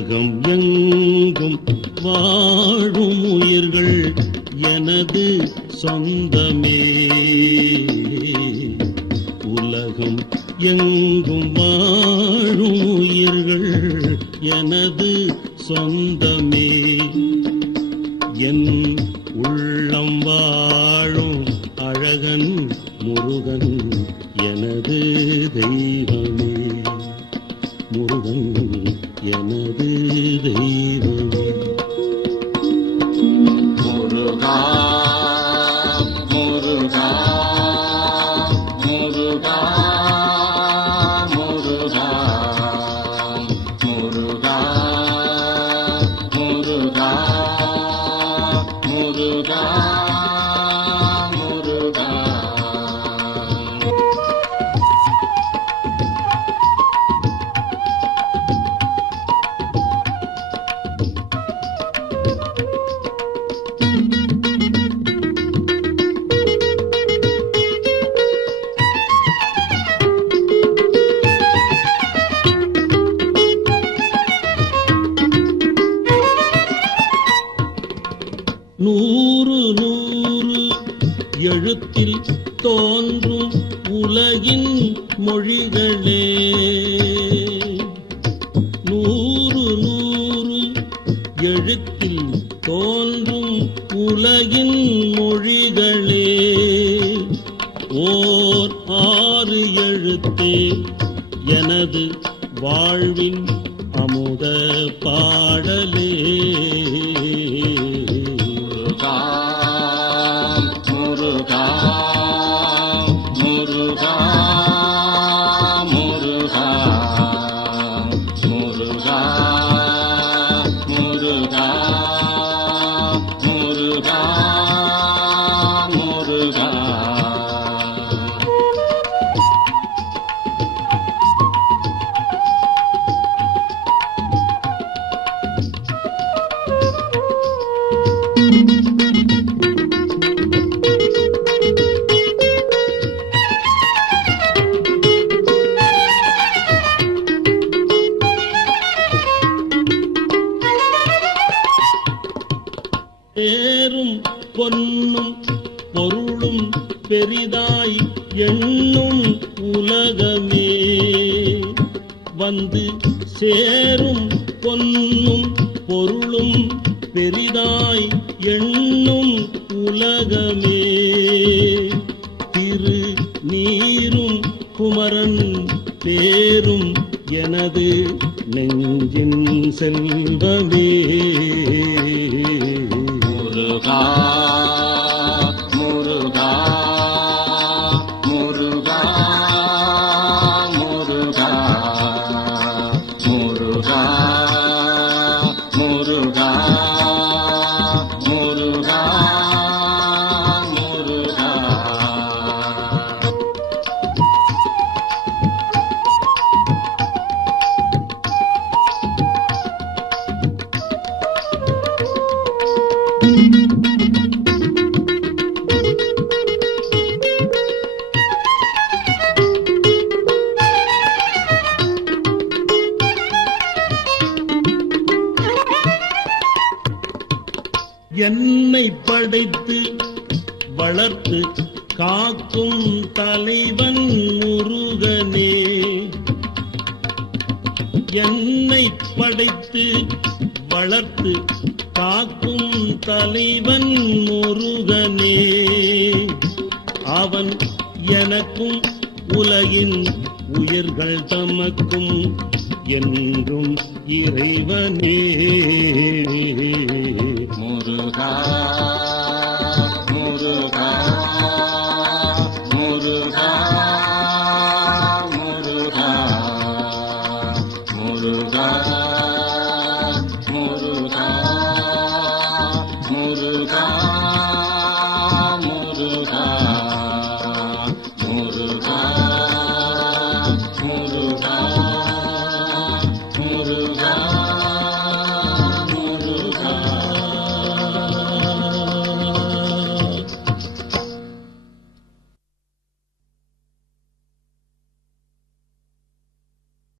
உலகம் எங்கும் வாழும் உயிர்கள் எனது சொந்தமே. உலகம் எங்கும் வாழும் உயிர்கள் எனது சொந்தமே. என் உள்ளம் வாழும் அழகன் முருகன் எனது தெய்வமே. முருகன் de நூறு நூறு எழுத்தில் தோன்றும் உலகின் மொழிகளே. நூறு நூறு எழுத்தில் தோன்றும் உலகின் மொழிகளே. ஓர் ஆறு எழுத்தே எனது வாழ்வின் அமுத பாடலே. பொன்னும் பொருளும் பெரிதாய் எண்ணும் உலகமே. வந்து சேரும் பொன்னும் பொருளும் பெரிதாய் எண்ணும் உலகமே. திரு நீரும் குமரன் பேரும் எனது நெஞ்சின் செல்வமே. முருகா என்னை படைத்து வளர்த்து காக்கும் தலைவன் முருகனே. என்னை படைத்து வளர்த்து காக்கும் தலைவன் முருகனே. அவன் எனக்கும் உலகின் உயிர்கள் தமக்கும் என்றும் இறைவனே. time.